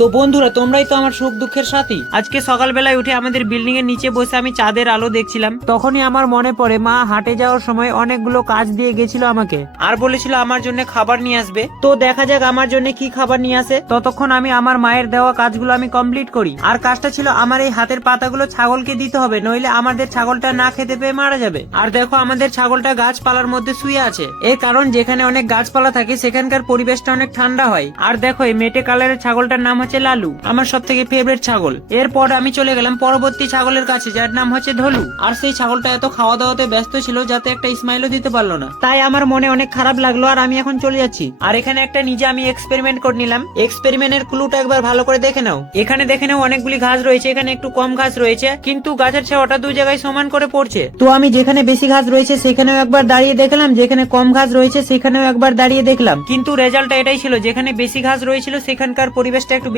তো বন্ধুরা, তোমরাই তো আমার সুখ দুঃখের সাথী। আজকে সকালবেলায় উঠে আমাদের বিল্ডিং এর নিচে বসে আমি চাঁদের আলো দেখছিলাম। তখনই আমার মনে পড়ে মা হাটে যাওয়ার সময় অনেকগুলো কাজ দিয়ে গেছিল আমাকে, আর বলেছিল আমার জন্য খাবার নিয়ে আসবে। তো দেখা যাক আমার জন্য কি খাবার নিয়ে আসে। ততক্ষণ আমি আমার মায়ের দেওয়া কাজগুলো আমি কমপ্লিট করি। আর কাজটা ছিল আমার এই হাতের পাতাগুলো ছাগলকে দিতে হবে, নইলে আমাদের ছাগলটা না খেতে পেয়ে মারা যাবে। আর দেখো আমাদের ছাগলটা গাছপালার মধ্যে শুয়ে আছে, এর কারণ যেখানে অনেক গাছপালা থাকে সেখানকার পরিবেশটা অনেক ঠান্ডা হয়। আর দেখো এই মেটে কালারের ছাগলটার নাম হচ্ছে লালু, আমার সব থেকে ফেভারিট ছাগল। এরপর আমি চলে গেলাম পরবর্তী ছাগলের কাছে, যার নাম হচ্ছে ধলু। আর সেই ছাগলটা এত খাওয়া দাওয়াতে ব্যস্ত ছিল যাতে একটা স্মাইলও দিতে পারলো না, তাই আমার মনে অনেক খারাপ লাগলো। আর আমি এখন চলে যাচ্ছি। আর এখানে একটা নিজে আমি এক্সপেরিমেন্ট করে নিলাম। এক্সপেরিমেন্টের ক্লুটা একবার ভালো করে দেখে নাও। এখানে দেখে নাও অনেকগুলি ঘাস রয়েছে, এখানে একটু কম ঘাস রয়েছে, কিন্তু গাছের ছাওয়াটা দুই জায়গায় সমান করে পড়ছে। তো আমি যেখানে বেশি ঘাস রয়েছে সেখানেও একবার দাঁড়িয়ে দেখলাম, যেখানে কম ঘাস রয়েছে সেখানেও একবার দাঁড়িয়ে দেখলাম, কিন্তু রেজাল্টটা এটাই ছিল, যেখানে বেশি ঘাস রয়েছিল সেখানকার পরিবেশটা একটু